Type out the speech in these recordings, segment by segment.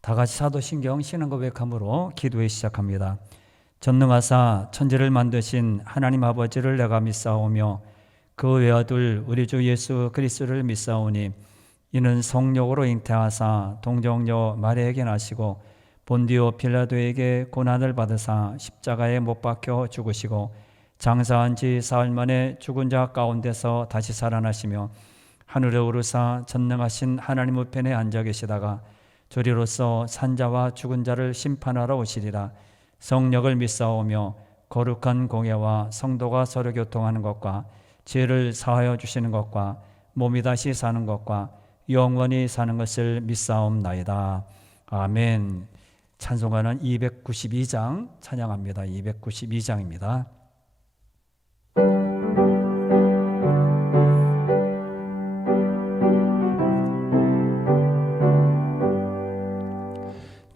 다 같이 사도신경 신앙 고백함으로 기도에 시작합니다. 전능하사 천지를 만드신 하나님 아버지를 내가 믿사오며 그 외아들 우리 주 예수 그리스도를 믿사오니 이는 성령으로 잉태하사 동정녀 마리아에게 나시고 본디오 빌라도에게 고난을 받으사 십자가에 못 박혀 죽으시고 장사한 지 사흘 만에 죽은 자 가운데서 다시 살아나시며 하늘에 오르사 전능하신 하나님 우편에 앉아 계시다가 저리로서 산자와 죽은 자를 심판하러 오시리라. 성령을 믿사오며 거룩한 공예와 성도가 서로 교통하는 것과 죄를 사하여 주시는 것과 몸이 다시 사는 것과 영원히 사는 것을 믿사옵나이다. 아멘. 찬송가는 292장 찬양합니다. 292장입니다.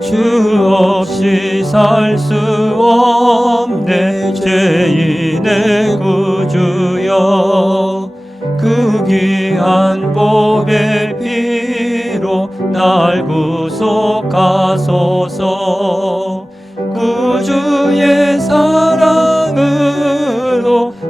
주 없이 살 수 없네 죄인의 구주여 그 귀한 보배 피로 날 구속하소서 구주의 사랑으로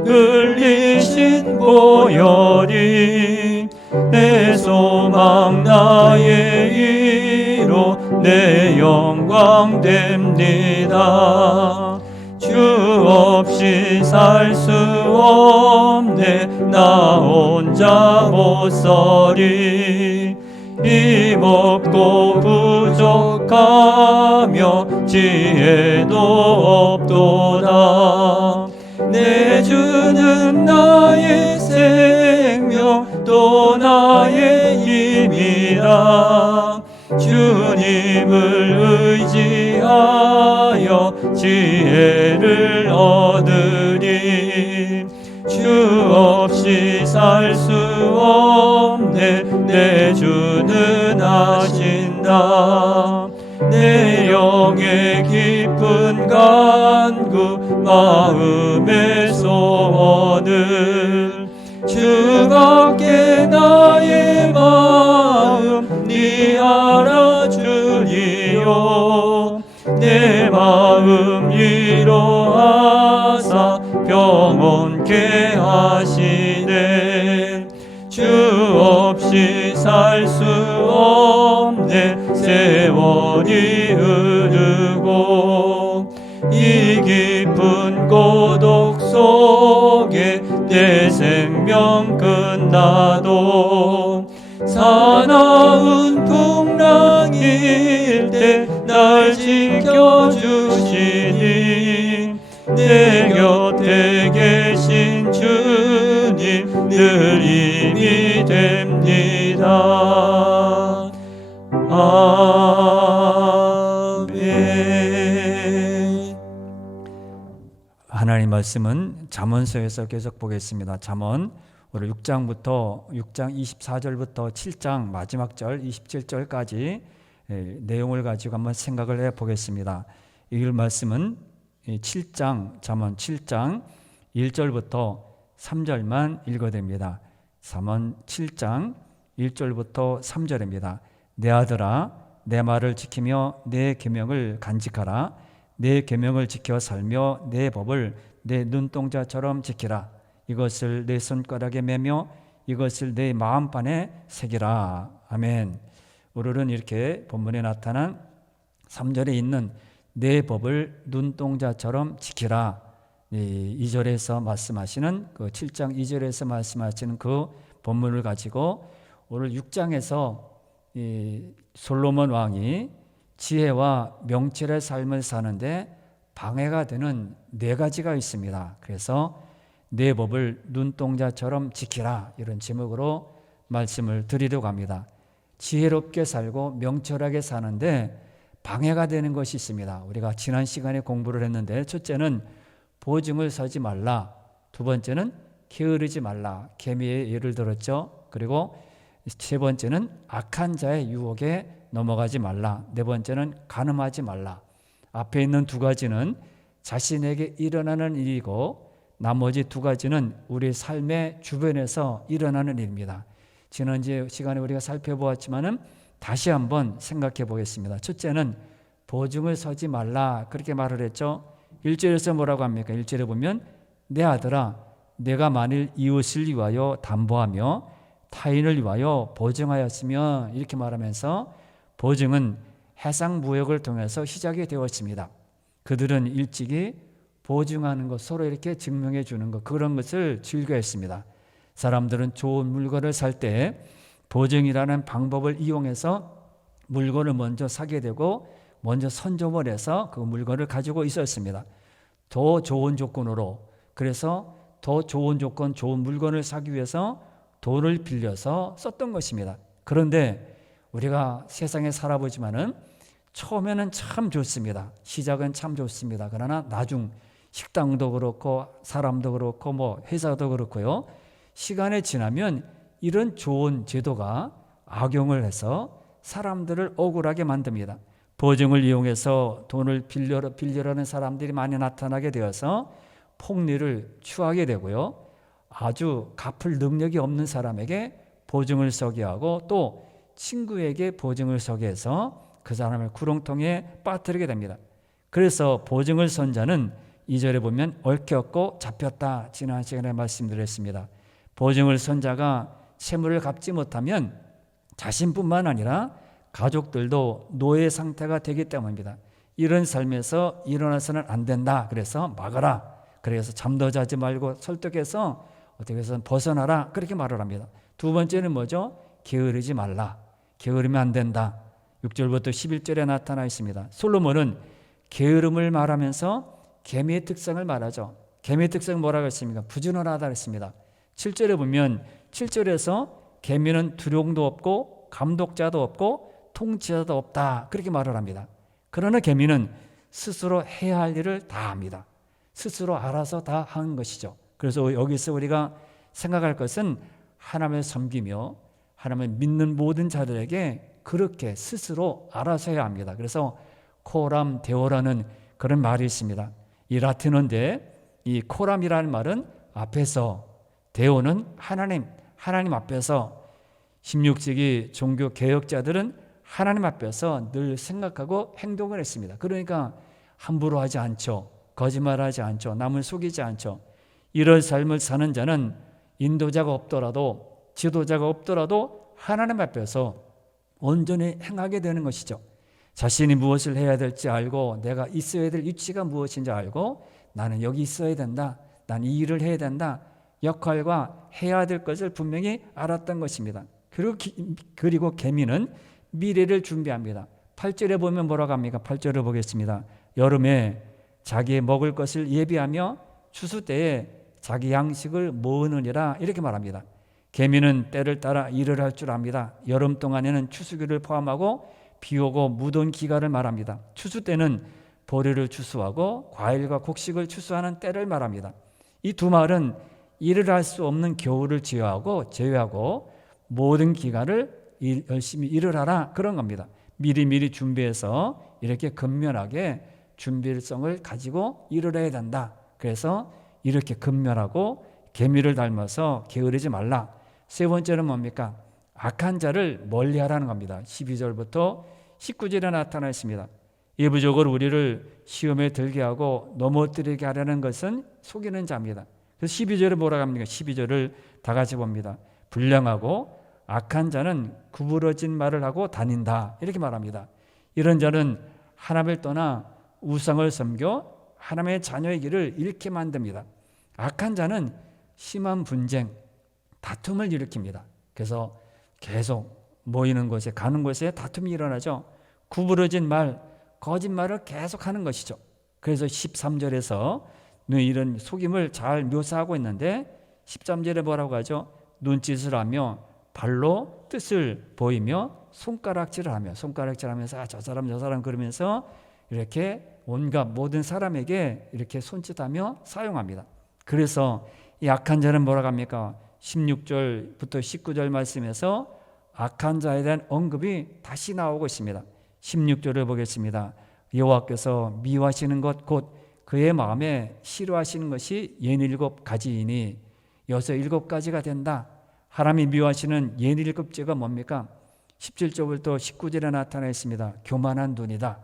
흘리신 보혈이 내 소망 나의 위로 내 영광 됩니다. 주 없이 살 수 없네 나 혼자 못 서리 힘없고 부족하며 지혜도 없도다. 내 주는 나의 생명 또 나의 힘이라. 주님을 의지하여 지혜를 얻으리. 주 없이 살 수 없네 내 주는 하신다. 내 영의 깊은 간구 마음의 소원을 주밖에 나의 마음 네 알아주리요. 내 마음 위로하사 평온케 하시네. 주 없이 살 수 없네 세월이 흐르고 이 깊은 고독 속에 내 생명 끝나도 사나운 풍랑일 때 날 지켜주시니 내 곁에 계신 주님 늘 힘이 됩니다. 아멘. 하나님 말씀은 잠언서에서 계속 보겠습니다. 잠언 오늘 6장 24절부터 7장 마지막 절 27절까지 내용을 가지고 한번 생각을 해보겠습니다. 이 말씀은 7장 잠언 7장 1절부터 3절만 읽어야 됩니다. 잠언 7장 1절부터 3절입니다. 내 아들아 내 말을 지키며 내 계명을 간직하라. 내 계명을 지켜 살며 내 법을 내 눈동자처럼 지키라. 이것을 내 손가락에 매며 이것을 내 마음판에 새기라. 아멘. 오늘은 이렇게 본문에 나타난 3절에 있는 내 법을 눈동자처럼 지키라. 2절에서 말씀하시는 그 7장 2절에서 말씀하시는 그 본문을 가지고 오늘 6장에서 솔로몬 왕이 지혜와 명철의 삶을 사는데 방해가 되는 4가지가 있습니다. 그래서 내 법을 눈동자처럼 지키라 이런 제목으로 말씀을 드리려고 합니다. 지혜롭게 살고 명철하게 사는데 방해가 되는 것이 있습니다. 우리가 지난 시간에 공부를 했는데 첫째는 보증을 서지 말라. 두 번째는 게으르지 말라. 계미의 예를 들었죠. 그리고 세 번째는 악한 자의 유혹에 넘어가지 말라. 네 번째는 간음하지 말라. 앞에 있는 2가지는 자신에게 일어나는 일이고 나머지 2가지는 우리 삶의 주변에서 일어나는 일입니다. 지난 시간에 우리가 살펴보았지만은 다시 한번 생각해 보겠습니다. 첫째는 보증을 서지 말라 그렇게 말을 했죠. 1절에서 뭐라고 합니까? 1절에 보면 내 아들아 내가 만일 이웃을 위하여 담보하며 타인을 위하여 보증하였으면 이렇게 말하면서 보증은 해상무역을 통해서 시작이 되었습니다. 그들은 일찍이 보증하는 것, 서로 이렇게 증명해 주는 것, 그런 것을 즐겨했습니다. 사람들은 좋은 물건을 살 때 보증이라는 방법을 이용해서 물건을 먼저 사게 되고 먼저 선점을 해서 그 물건을 가지고 있었습니다. 더 좋은 조건으로, 그래서 더 좋은 조건, 좋은 물건을 사기 위해서 돈을 빌려서 썼던 것입니다. 그런데 우리가 세상에 살아보지만은 처음에는 참 좋습니다. 시작은 참 좋습니다. 그러나 나중 식당도 그렇고 사람도 그렇고 뭐 회사도 그렇고요. 시간이 지나면 이런 좋은 제도가 악용을 해서 사람들을 억울하게 만듭니다. 보증을 이용해서 돈을 빌려라는 사람들이 많이 나타나게 되어서 폭리를 취하게 되고요. 아주 갚을 능력이 없는 사람에게 보증을 서게 하고 또 친구에게 보증을 서게 해서 그 사람을 구렁텅이에 빠뜨리게 됩니다. 그래서 보증을 선 자는 2절에 보면 얽혔고 잡혔다. 지난 시간에 말씀드렸습니다. 보증을 선 자가 채무를 갚지 못하면 자신뿐만 아니라 가족들도 노예 상태가 되기 때문입니다. 이런 삶에서 일어나서는 안 된다. 그래서 막아라. 그래서 잠도 자지 말고 설득해서 어떻게 해서 벗어나라. 그렇게 말을 합니다. 두 번째는 뭐죠? 게으르지 말라. 게으르면 안 된다. 6절부터 11절에 나타나 있습니다. 솔로몬은 게으름을 말하면서 개미의 특성을 말하죠. 개미의 특성은 뭐라고 했습니까? 부지런하다 했습니다. 7절에 보면 7절에서 개미는 두룡도 없고 감독자도 없고 통치자도 없다 그렇게 말을 합니다. 그러나 개미는 스스로 해야 할 일을 다 합니다. 스스로 알아서 다 하는 것이죠. 그래서 여기서 우리가 생각할 것은 하나님을 섬기며 하나님을 믿는 모든 자들에게 그렇게 스스로 알아서 해야 합니다. 그래서 코람 데오라는 그런 말이 있습니다. 이 라틴어인데 이 코람이라는 말은 앞에서, 데오는 하나님 앞에서 16세기 종교 개혁자들은 하나님 앞에서 늘 생각하고 행동을 했습니다. 그러니까 함부로 하지 않죠. 거짓말하지 않죠. 남을 속이지 않죠. 이런 삶을 사는 자는 인도자가 없더라도 지도자가 없더라도 하나님 앞에서 온전히 행하게 되는 것이죠. 자신이 무엇을 해야 될지 알고 내가 있어야 될 위치가 무엇인지 알고 나는 여기 있어야 된다. 난 이 일을 해야 된다. 역할과 해야 될 것을 분명히 알았던 것입니다. 그리고 개미는 미래를 준비합니다. 8절에 보면 뭐라고 합니까? 8절을 보겠습니다. 여름에 자기의 먹을 것을 예비하며 추수 때에 자기 양식을 모으느니라 이렇게 말합니다. 개미는 때를 따라 일을 할 줄 압니다. 여름 동안에는 추수기를 포함하고 비 오고 무더운 기간을 말합니다. 추수 때는 보리를 추수하고 과일과 곡식을 추수하는 때를 말합니다. 이 두 말은 일을 할 수 없는 겨울을 제외하고 모든 기간을 열심히 일을 하라 그런 겁니다. 미리 준비해서 이렇게 근면하게 준비성을 가지고 일을 해야 된다. 그래서 이렇게 근면하고 개미를 닮아서 게으르지 말라. 세 번째는 뭡니까? 악한 자를 멀리하라는 겁니다. 12절부터 19절에 나타나 있습니다. 예부적으로 우리를 시험에 들게 하고 넘어뜨리게 하려는 것은 속이는 자입니다. 그래서 12절에 뭐라고 합니까? 12절을 다 같이 봅니다. 불량하고 악한 자는 구부러진 말을 하고 다닌다 이렇게 말합니다. 이런 자는 하나님을 떠나 우상을 섬겨 하나님의 자녀의 길을 잃게 만듭니다. 악한 자는 심한 분쟁, 다툼을 일으킵니다. 그래서 계속 모이는 곳에 가는 곳에 다툼이 일어나죠. 구부러진 말, 거짓말을 계속하는 것이죠. 그래서 13절에서 이런 속임을 잘 묘사하고 있는데 13절에 뭐라고 하죠? 눈짓을 하며 발로 뜻을 보이며 손가락질하면서 저 사람 그러면서 이렇게 온갖 모든 사람에게 이렇게 손짓하며 사용합니다. 그래서 이 악한 자는 뭐라고 합니까? 16절부터 19절 말씀에서 악한 자에 대한 언급이 다시 나오고 있습니다. 16절을 보겠습니다. 여호와께서 미워하시는 것 곧 그의 마음에 싫어하시는 것이 67가지이니 여기서 7가지가 된다. 하나님이 미워하시는 67죄가 뭡니까? 17절부터 19절에 나타나 있습니다. 교만한 눈이다.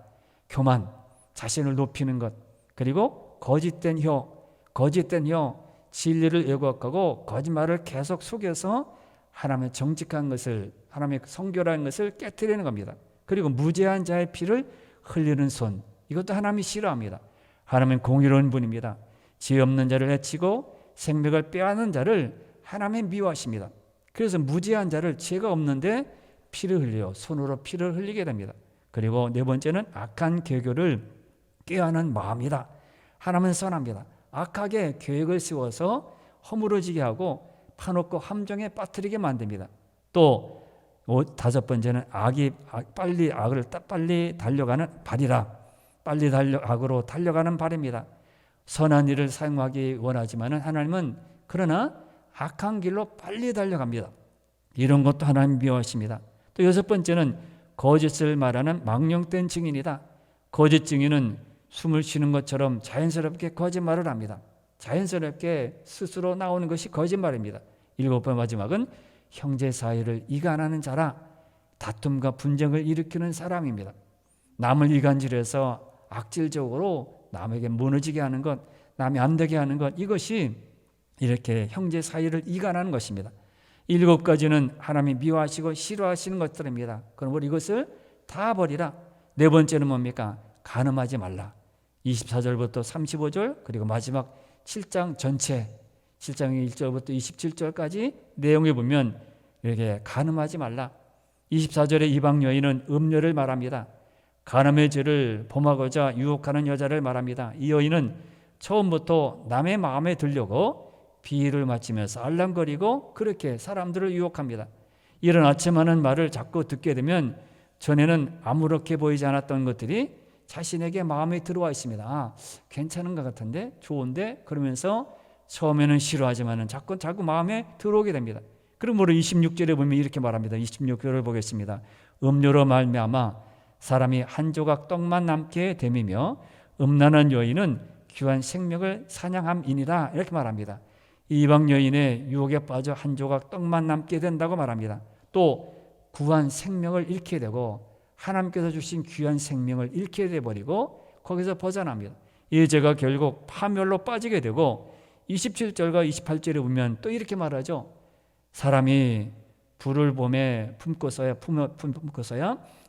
교만, 자신을 높이는 것. 그리고 거짓된 혀, 진리를 왜곡하고 거짓말을 계속 속여서 하나님의 정직한 것을, 하나님의 성결한 것을 깨트리는 겁니다. 그리고 무죄한 자의 피를 흘리는 손, 이것도 하나님이 싫어합니다. 하나님은 공의로운 분입니다. 죄 없는 자를 해치고 생명을 빼앗는 자를 하나님이 미워하십니다. 그래서 무죄한 자를, 죄가 없는데 피를 흘려 손으로 피를 흘리게 됩니다. 그리고 네 번째는 악한 계교를 꾀하는 마음이다. 하나님은 선합니다. 악하게 계획을 세워서 허물어지게 하고 파놓고 함정에 빠뜨리게 만듭니다. 또 다섯 번째는 악을 빨리 달려가는 발이다. 악으로 달려가는 발입니다. 선한 일을 사용하기 원하지만 하나님은 그러나 악한 길로 빨리 달려갑니다. 이런 것도 하나님 미워하십니다. 또 여섯 번째는 거짓을 말하는 망령된 증인이다. 거짓 증인은 숨을 쉬는 것처럼 자연스럽게 거짓말을 합니다. 자연스럽게 스스로 나오는 것이 거짓말입니다. 일곱 번 마지막은 형제 사이를 이간하는 자라. 다툼과 분쟁을 일으키는 사람입니다. 남을 이간질해서 악질적으로 남에게 무너지게 하는 것, 남이 안 되게 하는 것, 이것이 이렇게 형제 사이를 이간하는 것입니다. 일곱 가지는 하나님이 미워하시고 싫어하시는 것들입니다. 그러므로 이것을 다 버리라. 네 번째는 뭡니까? 간음하지 말라. 24절부터 35절, 그리고 마지막 7장 전체, 7장 1절부터 27절까지 내용에 보면 이렇게 간음하지 말라. 24절에 이방 여인은 음녀를 말합니다. 간음의 죄를 범하고자 유혹하는 여자를 말합니다. 이 여인은 처음부터 남의 마음에 들려고 비위를 맞추면서 알랑거리고 그렇게 사람들을 유혹합니다. 이런 아첨하는 말을 자꾸 듣게 되면 전에는 아무렇게 보이지 않았던 것들이 자신에게 마음에 들어와 있습니다. 아, 괜찮은 것 같은데, 좋은데, 그러면서 처음에는 싫어하지만 자꾸 마음에 들어오게 됩니다. 그러므로 26절에 보면 이렇게 말합니다. 26절을 보겠습니다. 음료로 말미암아 사람이 한 조각 떡만 남게 됨이며 음란한 여인은 귀한 생명을 사냥함이니라, 이렇게 말합니다. 이방 여인의 유혹에 빠져 한 조각 떡만 남게 된다고 말합니다. 또 구한 생명을 잃게 되고 하나님께서 주신 귀한 생명을 잃게 돼버리고 거기서 벗어납니다. 이 죄가 결국 파멸로 빠지게 되고 27절과 28절에 보면 또 이렇게 말하죠. 사람이 불을 봄에 품고서야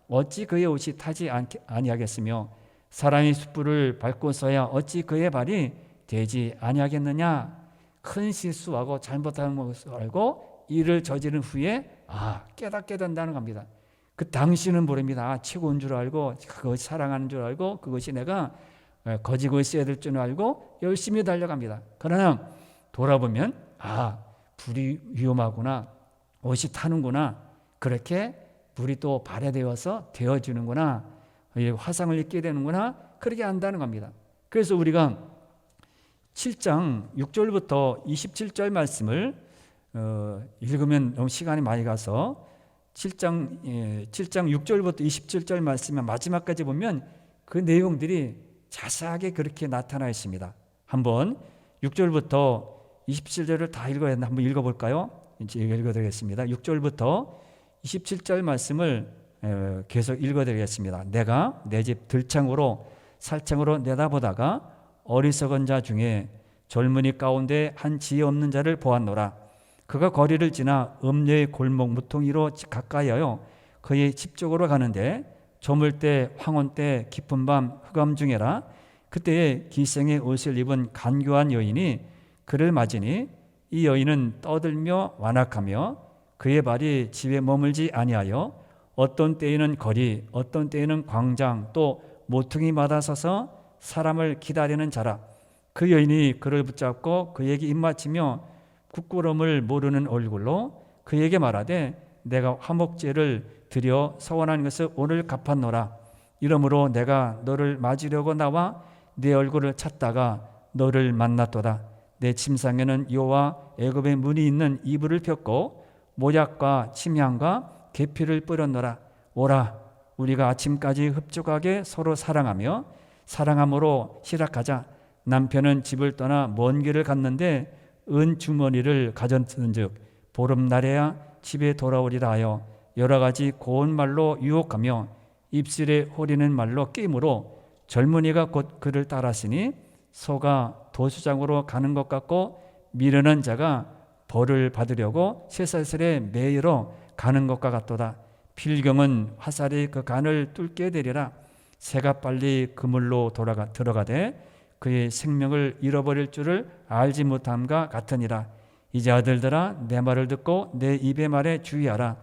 어찌 그의 옷이 타지 아니하겠으며 사람이 숯불을 밟고서야 어찌 그의 발이 되지 아니하겠느냐. 큰 실수하고 잘못하는 것을 알고 이를 저지른 후에 깨닫게 된다는 겁니다. 그 당신은 모릅니다. 최고인 줄 알고 그것이 사랑하는 줄 알고 그것이 내가 거지고 있어야 될 줄 알고 열심히 달려갑니다. 그러나 돌아보면 불이 위험하구나, 옷이 타는구나, 그렇게 불이 또 발해되어서 되어지는구나, 화상을 입게 되는구나, 그렇게 안다는 겁니다. 그래서 우리가 7장 6절부터 27절 말씀을 읽으면 너무 시간이 많이 가서 7장 6절부터 27절 말씀의 마지막까지 보면 그 내용들이 자세하게 그렇게 나타나 있습니다. 한번 6절부터 27절을 다 읽어야 한다. 한번 읽어볼까요? 이제 읽어드리겠습니다. 6절부터 27절 말씀을 계속 읽어드리겠습니다. 내가 내 집 들창으로 살창으로 내다보다가 어리석은 자 중에 젊은이 가운데 한 지혜 없는 자를 보았노라. 그가 거리를 지나 음녀의 골목 무통이로 가까이하여 그의 집 쪽으로 가는데 저물 때 황혼 때 깊은 밤 흑암 중에라. 그때에 기생의 옷을 입은 간교한 여인이 그를 맞으니 이 여인은 떠들며 완악하며 그의 발이 집에 머물지 아니하여 어떤 때에는 거리 어떤 때에는 광장 또 모퉁이마다 서서 사람을 기다리는 자라. 그 여인이 그를 붙잡고 그에게 입맞추며 부끄러움을 모르는 얼굴로 그에게 말하되 내가 화목제를 드려 서원한 것을 오늘 갚았노라. 이러므로 내가 너를 맞으려고 나와 내 얼굴을 찾다가 너를 만났도다. 내 침상에는 여호와 애굽의 문이 있는 이불을 폈고 모약과 침향과 계피를 뿌렸노라. 오라, 우리가 아침까지 흡족하게 서로 사랑하며 사랑함으로 시락하자. 남편은 집을 떠나 먼 길을 갔는데 은 주머니를 가졌은즉 보름날에야 집에 돌아오리라 하여 여러 가지 고운 말로 유혹하며 입술에 호리는 말로 끼임으로 젊은이가 곧 그를 따랐으니 소가 도수장으로 가는 것 같고 미련한 자가 벌을 받으려고 쇠사슬에 매이러 가는 것과 같도다. 필경은 화살이 그 간을 뚫게 되리라. 새가 빨리 그물로 들어가되 그의 생명을 잃어버릴 줄을 알지 못함과 같으니라. 이제 아들들아, 내 말을 듣고 내 입의 말에 주의하라.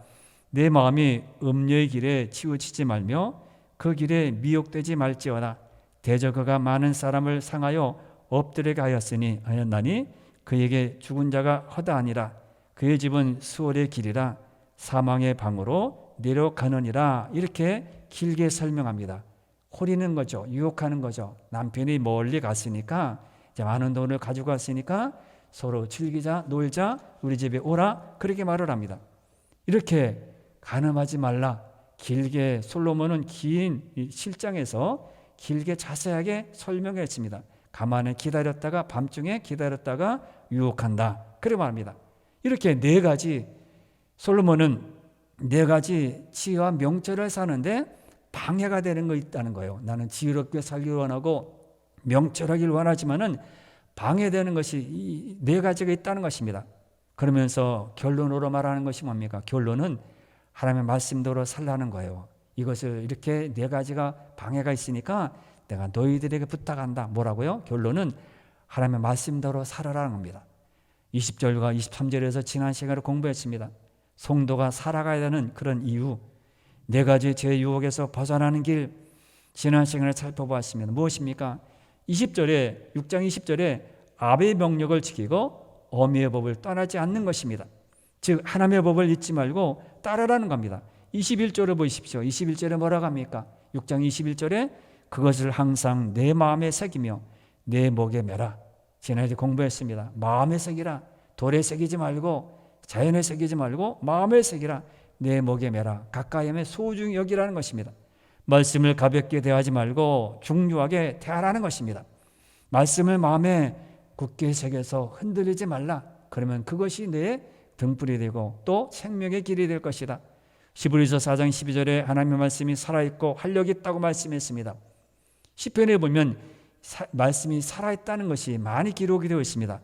내 마음이 음녀의 길에 치우치지 말며 그 길에 미혹되지 말지어다. 대저 그가 많은 사람을 상하여 엎드리게 하였나니 그에게 죽은 자가 허다하니라. 그의 집은 수월의 길이라 사망의 방으로 내려가느니라. 이렇게 길게 설명합니다. 호리는 거죠. 유혹하는 거죠. 남편이 멀리 갔으니까, 이제 많은 돈을 가지고 갔으니까 서로 즐기자, 놀자, 우리 집에 오라, 그렇게 말을 합니다. 이렇게 간음하지 말라. 길게 솔로몬은 긴 실장에서 길게 자세하게 설명했습니다. 가만히 기다렸다가 밤중에 기다렸다가 유혹한다, 그렇게 말합니다. 이렇게 네 가지, 솔로몬은 네 가지 지혜와 명철을 사는데 방해가 되는 거 있다는 거예요. 나는 지혜롭게 살기를 원하고 명철하기를 원하지만은 방해되는 것이 이 네 가지가 있다는 것입니다. 그러면서 결론으로 말하는 것이 뭡니까? 결론은 하나님의 말씀대로 살라는 거예요. 이것을 이렇게 네 가지가 방해가 있으니까 내가 너희들에게 부탁한다. 뭐라고요? 결론은 하나님의 말씀대로 살아라는 겁니다. 20절과 23절에서 지난 시간에 공부했습니다. 성도가 살아가야 되는 그런 이유, 네 가지 죄 유혹에서 벗어나는 길, 지난 시간에 살펴보았습니다. 무엇입니까? 20절에 6장 20절에 아비의 명령을 지키고 어미의 법을 떠나지 않는 것입니다. 즉 하나님의 법을 잊지 말고 따르라는 겁니다. 21절을 보십시오. 21절에 뭐라고 합니까? 6장 21절에 그것을 항상 내 마음에 새기며 내 목에 매라. 지난주에 공부했습니다. 마음에 새기라. 돌에 새기지 말고 자연에 새기지 말고 마음에 새기라. 내 목에 매라. 가까이 하면 소중히 여기라는 것입니다. 말씀을 가볍게 대하지 말고 중요하게 대하라는 것입니다. 말씀을 마음에 굳게 새겨서 흔들리지 말라. 그러면 그것이 내 등불이 되고 또 생명의 길이 될 것이다. 히브리서 4장 12절에 하나님의 말씀이 살아있고 활력이 있다고 말씀했습니다. 시편에 보면 말씀이 살아있다는 것이 많이 기록이 되어 있습니다.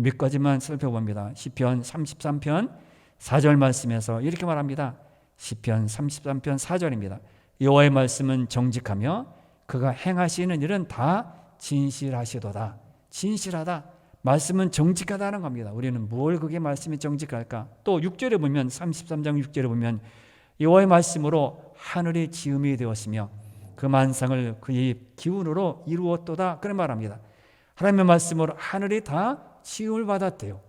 몇 가지만 살펴봅니다. 시편 33편 4절 말씀에서 이렇게 말합니다. 시편 33편 4절입니다. 여호와의 말씀은 정직하며 그가 행하시는 일은 다 진실하시도다. 진실하다. 말씀은 정직하다는 겁니다. 우리는 뭘 그게 말씀이 정직할까? 또 6절에 보면 33장 6절에 보면 여호와의 말씀으로 하늘이 지음이 되었으며 그 만상을 그의 기운으로 이루었도다. 그런 말합니다. 하나님의 말씀으로 하늘이 다 지음을 받았대요.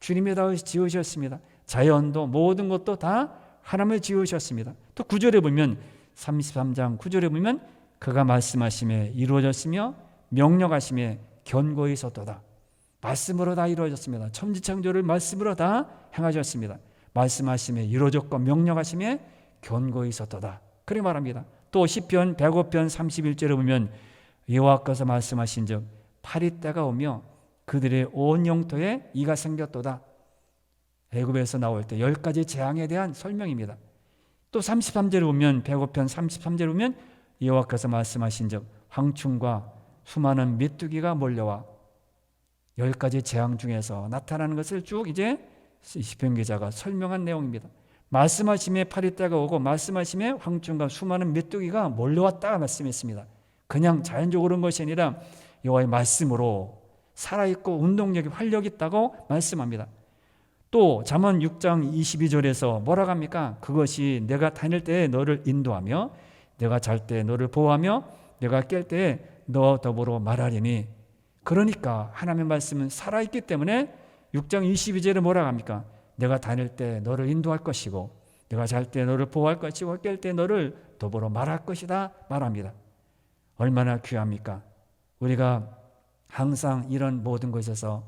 주님이 다 지으셨습니다. 자연도 모든 것도 다 하나님을 지으셨습니다. 또 9절에 보면 33장 9절에 보면 그가 말씀하심에 이루어졌으며 명령하심에 견고히 섰도다. 말씀으로 다 이루어졌습니다. 천지창조를 말씀으로 다 행하셨습니다. 말씀하심에 이루어졌고 명령하심에 견고히 섰도다. 그렇게 말합니다. 또 시편 105편 31절에 보면 여호와께서 말씀하신즉 파리 때가 오며 그들의 온 영토에 이가 생겼도다. 애굽에서 나올 때 10가지 재앙에 대한 설명입니다. 또 33절에 보면 105편 33절에 보면 여호와께서 말씀하신즉 황충과 수많은 메뚜기가 몰려와 10가지 재앙 중에서 나타나는 것을 쭉 이제 시편 기자가 설명한 내용입니다. 말씀하심에 파리떼가 오고 말씀하심에 황충과 수많은 메뚜기가 몰려왔다 말씀했습니다. 그냥 자연적으로 온 것이 아니라 여호와의 말씀으로 살아있고 운동력이 활력이 있다고 말씀합니다. 또 잠언 6장 22절에서 뭐라고 합니까? 그것이 내가 다닐 때에 너를 인도하며 내가 잘 때 너를 보호하며 내가 깰 때에 너 더불어 말하리니. 그러니까 하나님의 말씀은 살아있기 때문에 6장 22절에 뭐라고 합니까? 내가 다닐 때 너를 인도할 것이고 내가 잘 때 너를 보호할 것이고 깰 때 너를 더불어 말할 것이다 말합니다. 얼마나 귀합니까? 우리가 항상 이런 모든 것에서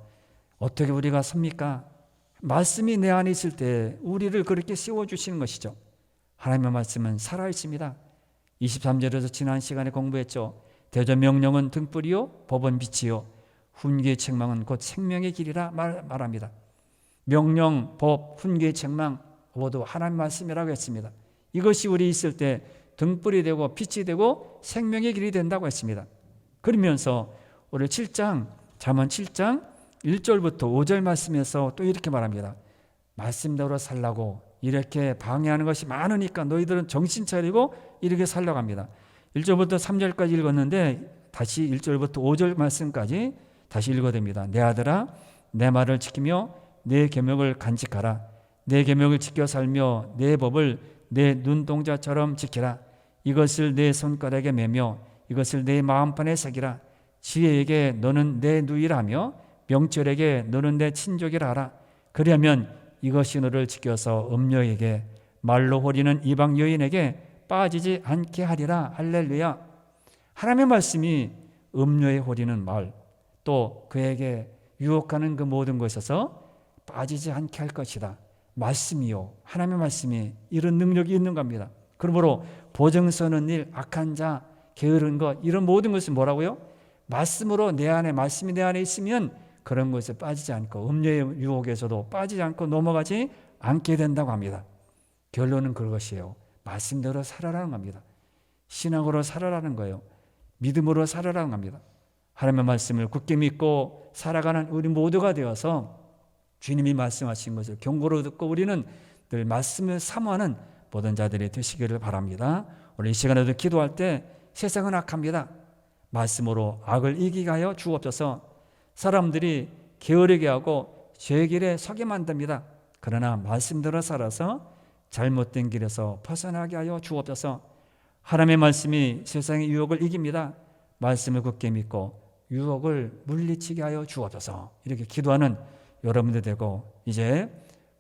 어떻게 우리가 섭니까? 말씀이 내 안에 있을 때 우리를 그렇게 씌워주시는 것이죠. 하나님의 말씀은 살아있습니다. 23절에서 지난 시간에 공부했죠. 대저 명령은 등불이요 법은 빛이요 훈계의 책망은 곧 생명의 길이라 말합니다. 명령, 법, 훈계의 책망 모두 하나님 말씀이라고 했습니다. 이것이 우리 있을 때 등불이 되고 빛이 되고 생명의 길이 된다고 했습니다. 그러면서 오늘 7장 잠언 7장 1절부터 5절 말씀에서 또 이렇게 말합니다. 말씀대로 살라고 이렇게 방해하는 것이 많으니까 너희들은 정신 차리고 이렇게 살라고 합니다. 1절부터 3절까지 읽었는데 다시 1절부터 5절 말씀까지 다시 읽어야 됩니다. 내 아들아 내 말을 지키며 내 계명을 간직하라. 내 계명을 지켜 살며 내 법을 내 눈동자처럼 지키라. 이것을 내 손가락에 매며 이것을 내 마음판에 새기라. 지혜에게 너는 내 누이라 하며 명철에게 너는 내 친족이라 하라. 그러면 이것이 너를 지켜서 음녀에게 말로 호리는 이방 여인에게 빠지지 않게 하리라. 할렐루야. 하나님의 말씀이 음녀의 호리는 말, 또 그에게 유혹하는 그 모든 것에서 빠지지 않게 할 것이다. 말씀이요. 하나님의 말씀이 이런 능력이 있는 겁니다. 그러므로 보증 서는 일, 악한 자, 게으른 것, 이런 모든 것은 뭐라고요? 말씀으로 내 안에, 말씀이 내 안에 있으면 그런 것에 빠지지 않고 음녀의 유혹에서도 빠지지 않고 넘어가지 않게 된다고 합니다. 결론은 그것이에요. 말씀대로 살아라는 겁니다. 신앙으로 살아라는 거예요. 믿음으로 살아라는 겁니다. 하나님의 말씀을 굳게 믿고 살아가는 우리 모두가 되어서 주님이 말씀하신 것을 경고로 듣고 우리는 늘 말씀을 사모하는 모든 자들이 되시기를 바랍니다. 오늘 이 시간에도 기도할 때 세상은 악합니다. 말씀으로 악을 이기게 하여 주옵소서. 사람들이 게으르게 하고 죄의 길에 서게 만듭니다. 그러나 말씀대로 살아서 잘못된 길에서 벗어나게 하여 주옵소서. 하나님의 말씀이 세상의 유혹을 이깁니다. 말씀을 굳게 믿고 유혹을 물리치게 하여 주옵소서. 이렇게 기도하는 여러분들 되고 이제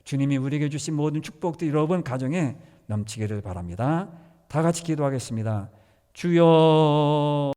주님이 우리에게 주신 모든 축복들이 여러분 가정에 넘치기를 바랍니다. 다 같이 기도하겠습니다. 주여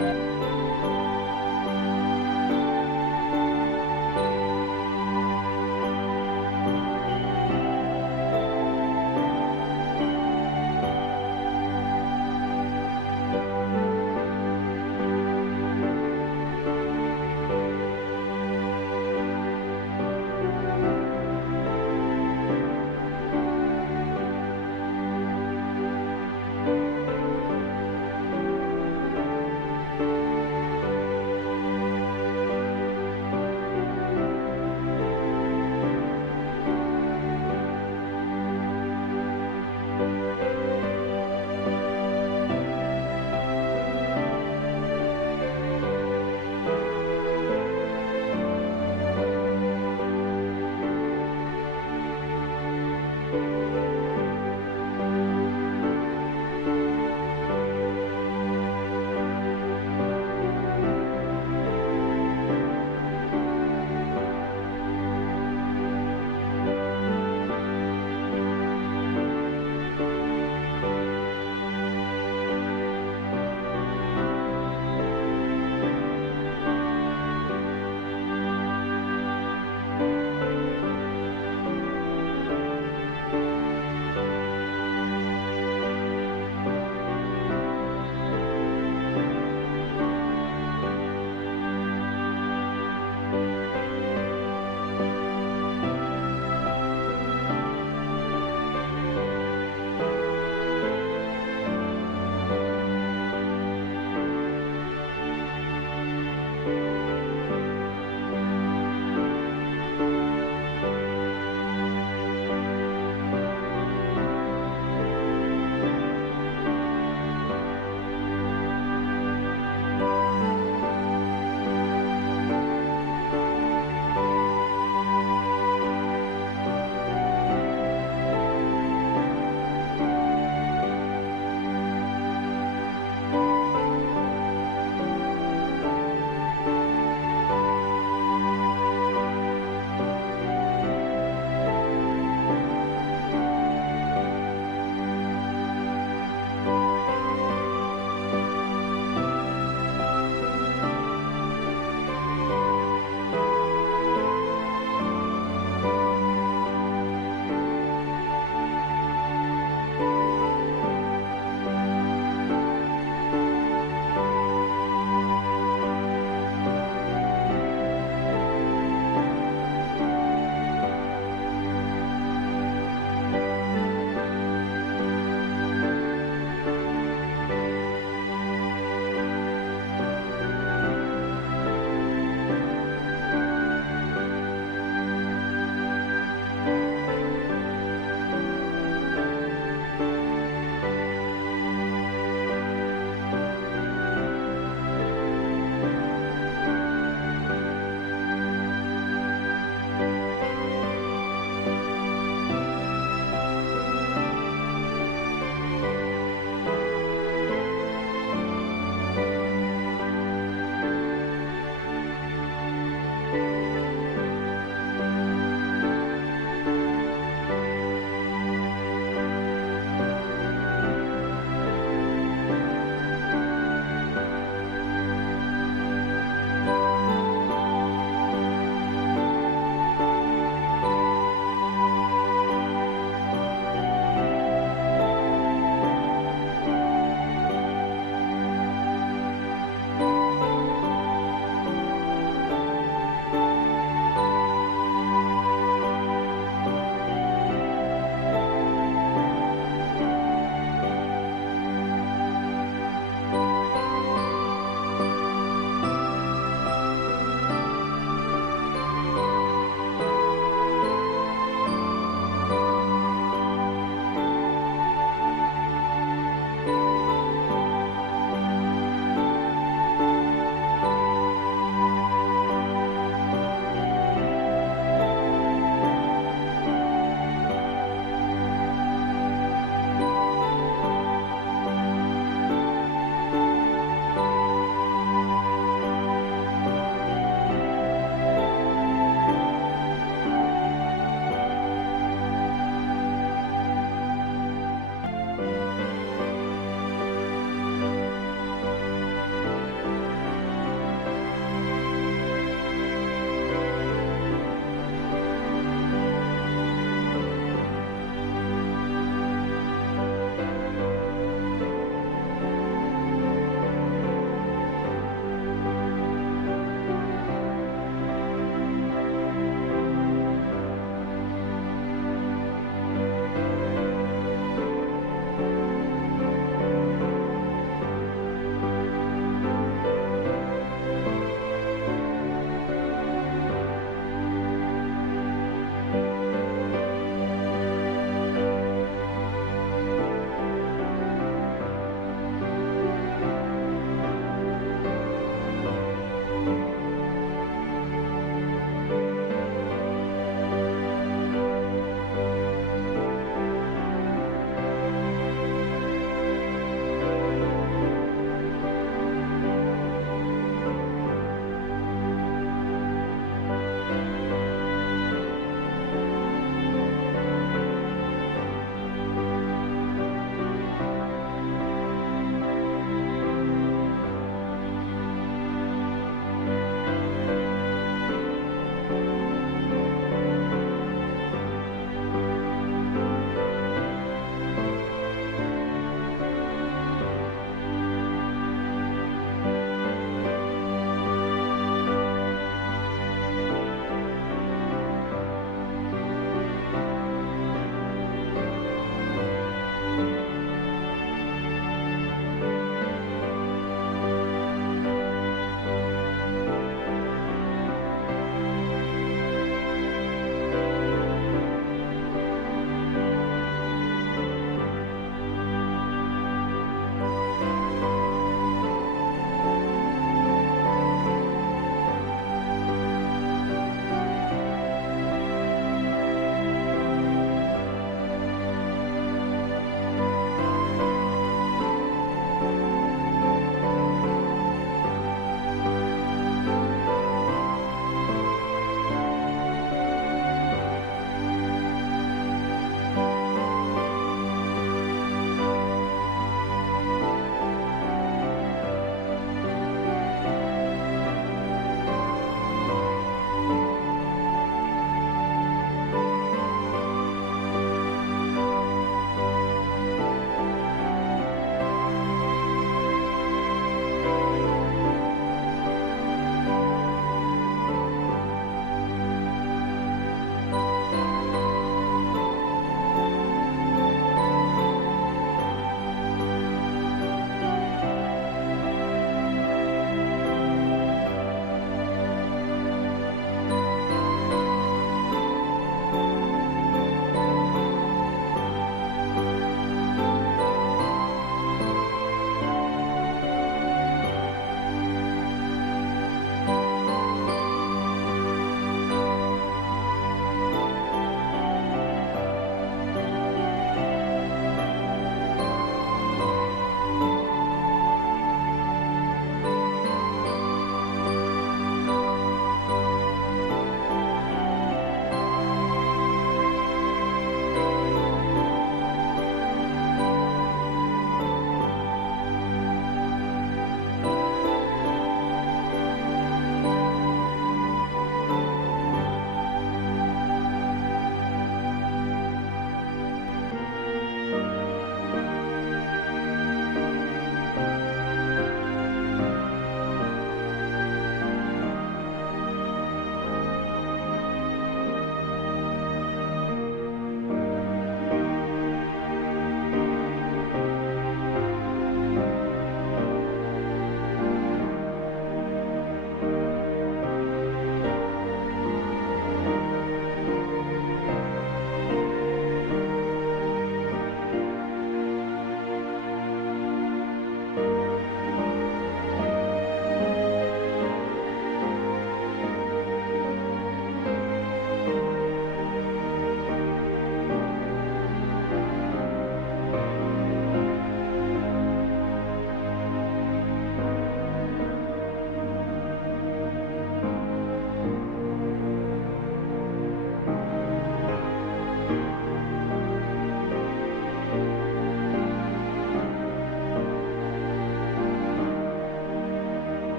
있습니다.